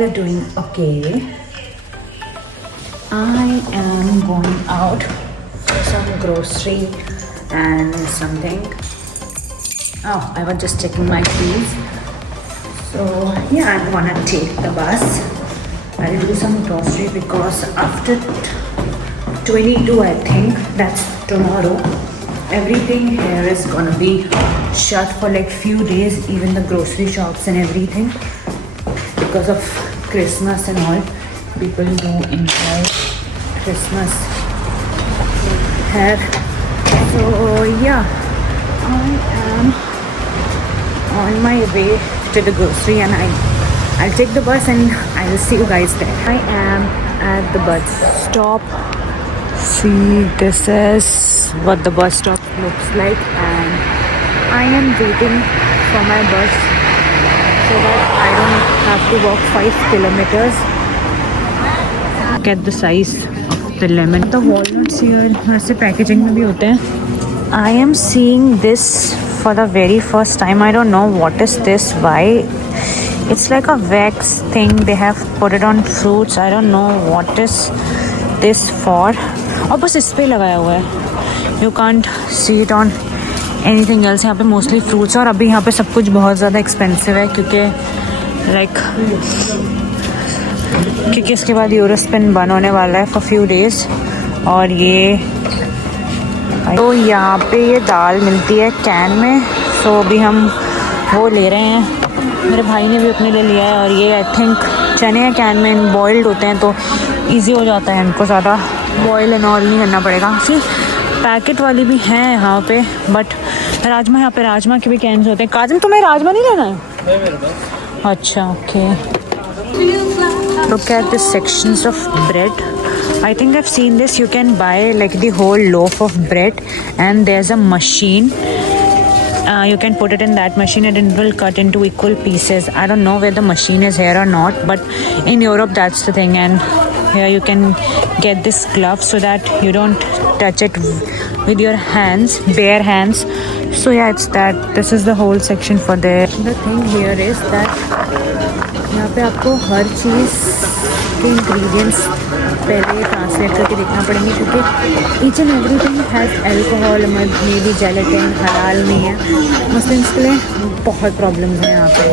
all are doing okay. I am going out for some grocery and something. Oh, I was just checking my keys. So yeah, I'm gonna take the bus. I'll do some grocery because after 22, I think that's tomorrow, everything here is gonna be shut for like few days, even the grocery shops and everything, because of Christmas and all. People do enjoy Christmas here. So yeah, I am on my way to the grocery and I'll take the bus and I'll see you guys there. I am at the bus stop. See, this is what the bus stop looks like, and I am waiting for my bus so that I don't have to walk 5 kilometers. Look at the size of the lemon. The walnuts here वैसे packaging में भी होते हैं. I am seeing this for the very first time. I don't know what is this. Why? It's like a wax thing. They have put it on fruits. I don't know what is this for. और बस इस पे लगाया हुआ है. You can't see it on anything else. यहाँ पे mostly fruits. और अभी यहाँ पे सब कुछ बहुत ज़्यादा एक्सपेंसिव है क्योंकि इसके बाद यूरोस्पिन बंद होने वाला है फॉर फ्यू डेज. और ये तो यहाँ पे ये दाल मिलती है कैन में. सो अभी हम वो ले रहे हैं. मेरे भाई ने भी अपने लिए लिया है. और ये आई थिंक चने हैं कैन में, बॉइल्ड होते हैं तो ईजी हो जाता है इनको, ज़्यादा बॉयल एंड ऑयल नहीं करना पड़ेगा. सी पैकेट वाली भी हैं यहाँ पे, बट राजमा, यहाँ पे राजमा के भी कैंस होते हैं. काजम तुम्हें राजमा नहीं लेना है? अच्छा, okay. Look at this sections of bread. I think I've seen this. You can buy like the whole loaf of bread and there's a machine. You can put it in that machine and it will cut into equal pieces. I don't know whether the machine is here or not, but in Europe that's the thing. And here you can get this glove so that you don't touch it with your hands, bare hands. So yeah, it's that. This is the whole section for there. The thing here is that यहाँ पे आपको हर चीज़ के ingredients पहले translate करके देखना पड़ेंगे, क्योंकि each and everything has alcohol, may be gelatin, हलाल नहीं है. मुस्लिम्स के लिए बहुत प्रॉब्लम्स हैं यहाँ पे.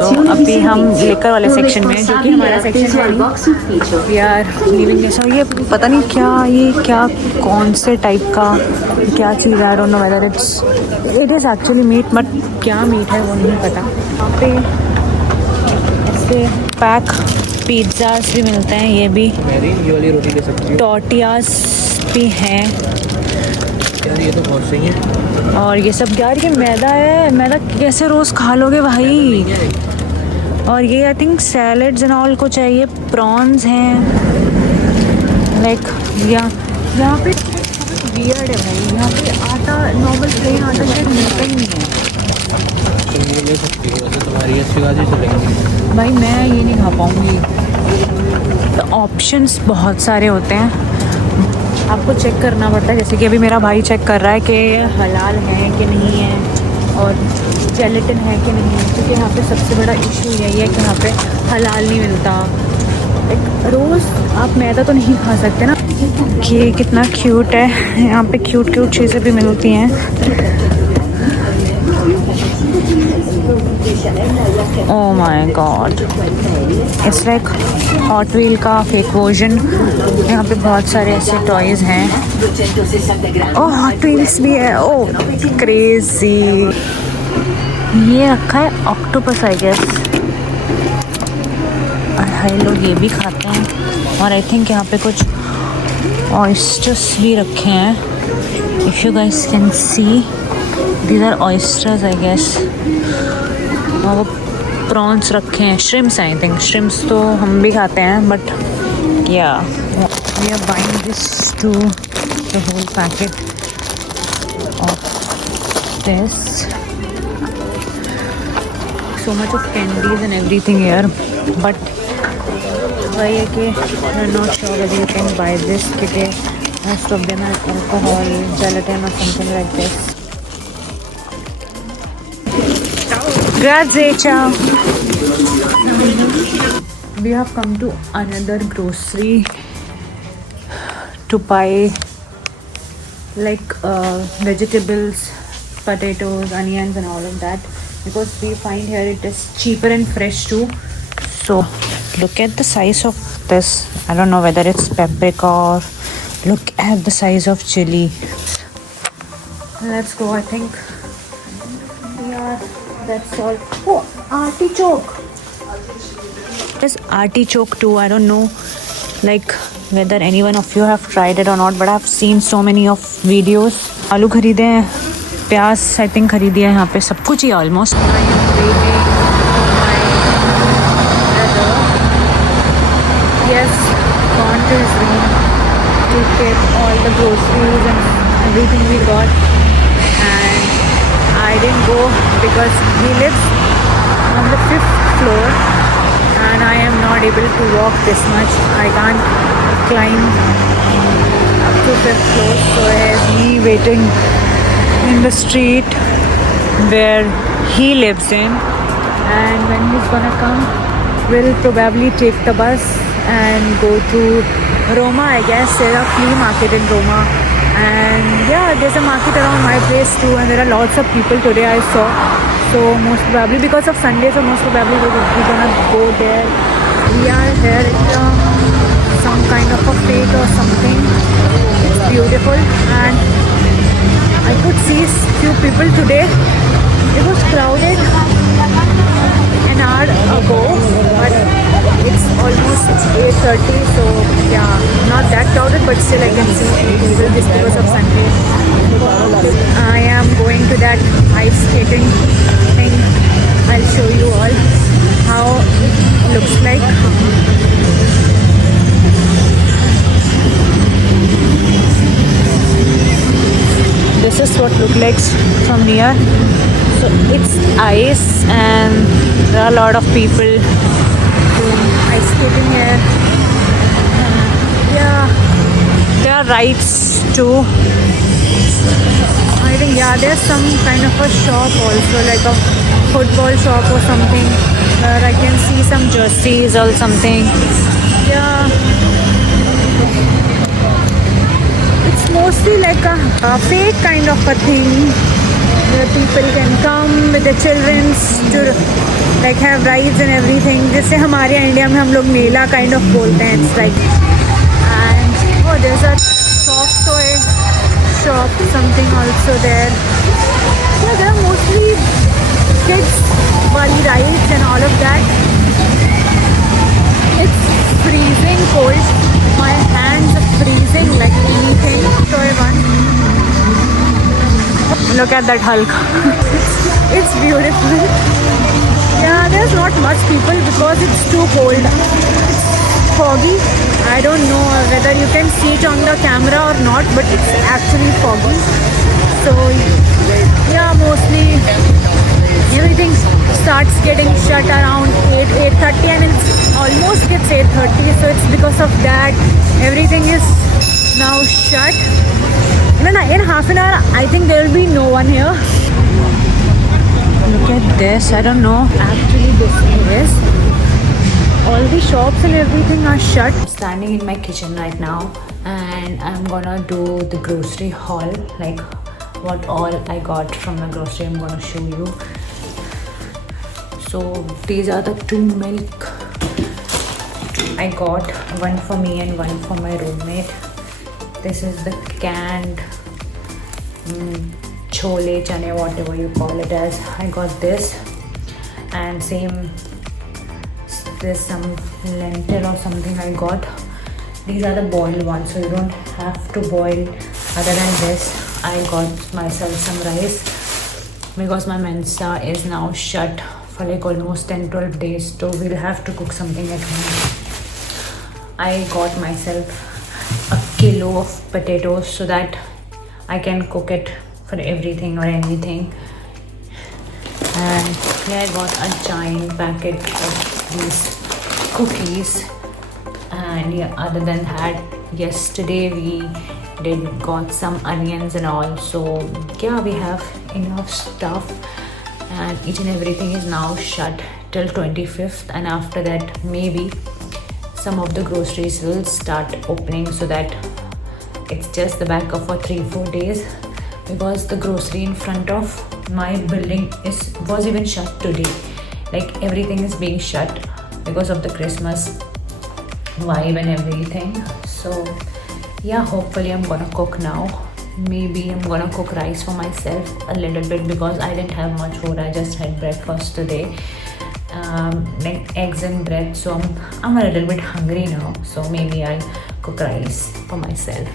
तो अभी हम लेकर वाले सेक्शन में, जो कि हमारा सेक्शन है, वी आर लिविंग. सो ये पता नहीं क्या कौन से टाइप का क्या चीज़ है. I don't know whether it is actually meat, but क्या मीट है वो नहीं पता. यहाँ पे ऐसे पैक पिज़्ज़ास भी मिलते हैं. ये भी टॉर्टियाज भी हैं. ये तो बहुत सही है. और ये सब यार, ये मैदा है. मैदा कैसे रोज़ खा लोगे भाई. और ये I think salads and all कुछ है. ये प्रॉन्स हैं. लाइक यहाँ पे वियर्ड है भाई. यहाँ पे आटा, नॉर्मल प्लेन आटा शायद मिलता ही नहीं है. ले सकती हो वैसे, तुम्हारी अच्छी बात चलेगी भाई. मैं ये नहीं खा पाऊँगी. तो ऑप्शंस बहुत सारे होते हैं, आपको चेक करना पड़ता है. जैसे कि अभी मेरा भाई चेक कर रहा है कि हलाल है कि नहीं है और जेलेटिन है कि नहीं है, क्योंकि यहाँ पे सबसे बड़ा इशू यही है कि यहाँ पे हलाल नहीं मिलता. एक रोज़ आप मैदा तो नहीं खा सकते ना. ये कितना क्यूट है. यहाँ पे क्यूट चीज़ें भी मिलती हैं. Oh my god, it's like Hot Wheel का फेक वर्जन. यहाँ पे बहुत सारे ऐसे टॉयज़ हैं. ओह, Hot Wheels भी है. ओह क्रेजी. ये रखा है ऑक्टोपस आई गेस. हाई लोग ये भी खाते हैं. और आई थिंक यहाँ पे कुछ ऑयस्टर्स भी रखे हैं. If you guys can see, these are oysters I guess. और वो प्रॉन्स रखे हैं. Shrimps I think. श्रिम्स तो हम भी खाते हैं, but ya we are buying this to the whole packet of this. So much of candies and everything here, but वही है कि I am not sure whether you can buy this, क्योंकि most of them are alcohol, gelatine और something like this. Grazie, ciao. We have come to another grocery to buy like vegetables, potatoes, onions and all of that, because we find here it is cheaper and fresh too. So look at the size of this. I don't know whether it's paprika or look at the size of chili. Let's go. I think yeah, that's all. Oh, artichoke. There's artichoke too. I don't know like whether any one of you have tried it or not, but I've seen so many of videos. आलू खरीदे हैं, प्याज I think खरीदी है, यहाँ पे सब कुछ ही almost. I am waiting for my brother. Yes, gone to his room to get all the groceries and everything we got, and I didn't go because he lives on the 5th floor and I am not able to walk this much. I can't climb up to 5th floor, so I am waiting in the street where he lives in, and when he's gonna come we'll probably take the bus and go to Roma. I guess there's a flea market in Roma, and yeah, there's a market around my place too, and there are lots of people today I saw. So most probably because of Sunday, so most probably we're gonna go there. We are here at some kind of a fete or something. It's beautiful, and I could see few people today. It was crowded an hour ago, but it's almost 8:30, so yeah, not that crowded, but still I can see people just because of Sunday. I am going to that ice skating thing. I'll show you all how it looks like. This is what look like from near. So it's ice, and there are a lot of people doing ice skating here. Yeah, there are rides too. I think yeah, there's some kind of a shop also, like a football shop or something, where I can see some jerseys or something. Yeah, it's mostly like a fake kind of a thing where people can come with the children to like have rides and everything. जैसे हमारे India में हम लोग मेला kind of बोलते हैं. It's like, and oh, there's a soft toy shop, something also there. Yeah, there are mostly kids wali rides and all of that. It's freezing cold. My hands are freezing like anything. Toy one. Look at that Hulk. It's beautiful. Yeah, there's not much people because it's too cold. It's foggy. I don't know whether you can see it on the camera or not, but it's actually foggy. So yeah, mostly everything starts getting shut around 8:30, and it's almost gets 8:30, so it's because of that everything is now shut. In half an hour I think there will be no one here. Look at this. I don't know actually this is. All the shops and everything are shut. I'm standing in my kitchen right now, and I'm gonna do the grocery haul, like what all I got from the grocery. I'm gonna show you. So these are the 2 milk I got, one for me and one for my roommate. This is the canned chole chane, whatever you call it as. I got this, and same, there's some lentil or something I got. These are the boiled ones, so you don't have to boil. Other than this, I got myself some rice because my Mensa is now shut for like almost 10-12 days, so we'll have to cook something at home. I got myself a kilo of potatoes so that I can cook it for everything or anything. And here I got a giant packet of these cookies. And yeah, other than that, yesterday we got some onions and all. So yeah, we have enough stuff. and each and everything is now shut till 25th, and after that maybe some of the groceries will start opening, so that it's just the backup for 3-4 days, because the grocery in front of my building was even shut today. Like everything is being shut because of the Christmas vibe and everything. So yeah, hopefully I'm gonna cook now. Maybe I'm gonna cook rice for myself a little bit, because I didn't have much food. I just had breakfast today, like eggs and bread. So I'm a little bit hungry now. So maybe I'll cook rice for myself.